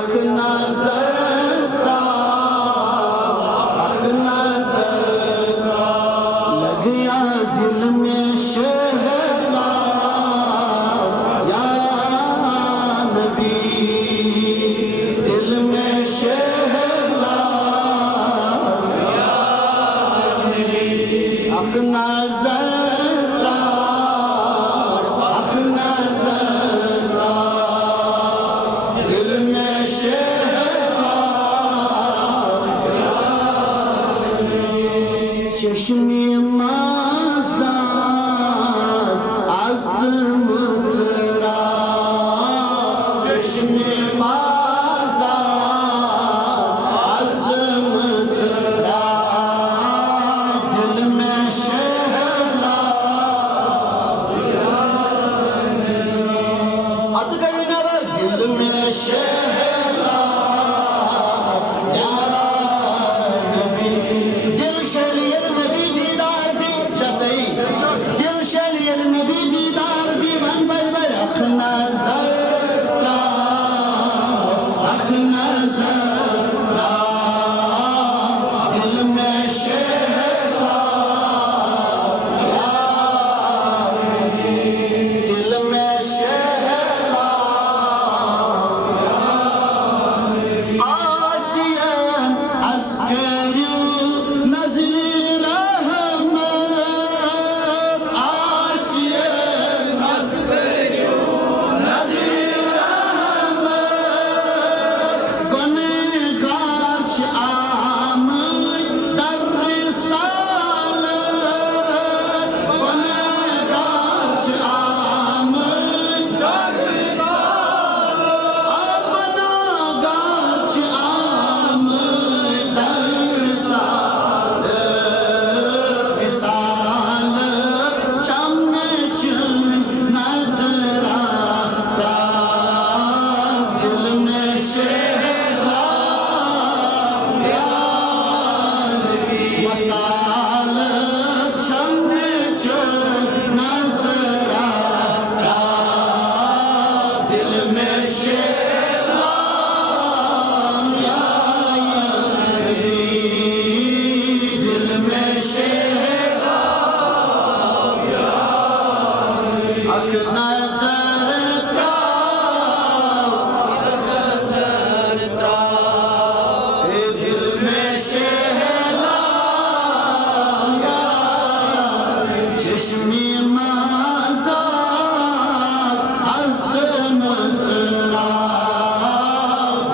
अख नजर का लग गया दिल में शहला या नबी, दिल में शहला या नबी। अख नजर चश्मे माज़ा आज़म ज़रा, चश्मे माज़ा आज़म ज़रा, दिल में शहला अत गई नवर, दिल में शहला या नबी। दिल शलियल नबी दीदार दी जसई, दिल शलियल नबी दीदार दी मन बरबर। अख नजर अख नजर दिल में शहला दिल में शहला आसियन अस्करू नजर रहमत, आसियन अस्करू नजर रहमत, गुनहगार छ आमद दर रिसालत, गुनहगार छ आमद दर रिसालत, गुनहगार छ आमद दर रिसालत, रिसालत चमने चुन नजर आता, दिल में शहला या नबी। वसालत चमने चुन नजर आता, दिल में शहला या नबी, दिल में शहला अख नजर का दिल में शहला चश्मे माज़ा आज़म ज़रा,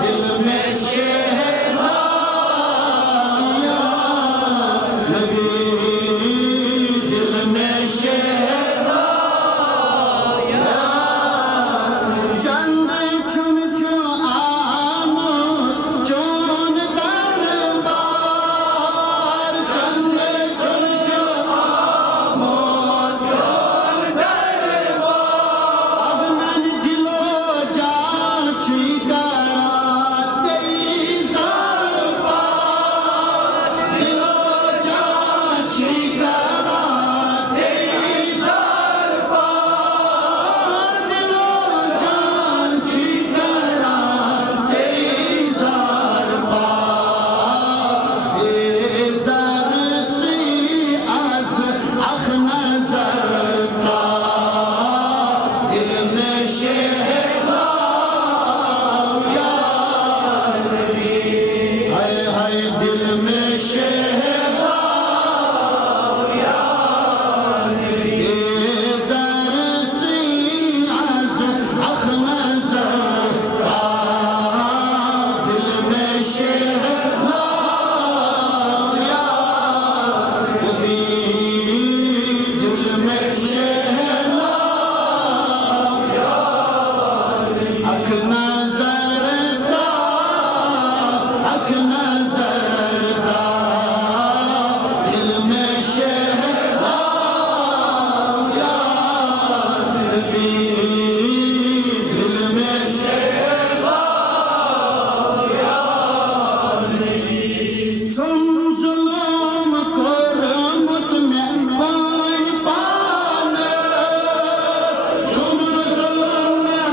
दिल में शहला या नबी, दिल में शहला चंद चुन चुन आमो चुन दरबार, चंद चुन चुन आमो चुन दरबार, अब मन दिलो जाची करा ज़र पार, दिलो जाची करा ज़र पार, दिलो जाची करा ज़र पार, ज़र सी अज़ अख नजर का, दिल में शहला या नबी। हाय हाय दिल में शहला या नबी, ज़र सी अज़ अख नजर का, दिल में शहला या नबी, दिल में शहला अख नजर का, अख नजर का, दिल में शहला या नबी, दिल में शहला या नबी। चुम जुल्म करमत में पानी पाने, चुम जुल्म में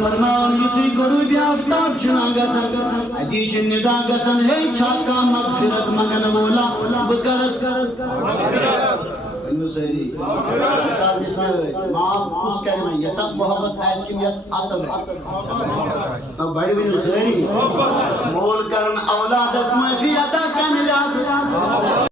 फरमावन युतुय गुरूब आफ्ताब चुना गसन हदीस निदा गसन हे छाका मगफिरत मगन मोला बकरस सारी माफ कुछ करे मैं ये सब मोहब्बत है इसकी नियत असल है तो बड़ी बड़ी सारी मोल करन औलाद अस्मा फी अदा कामिल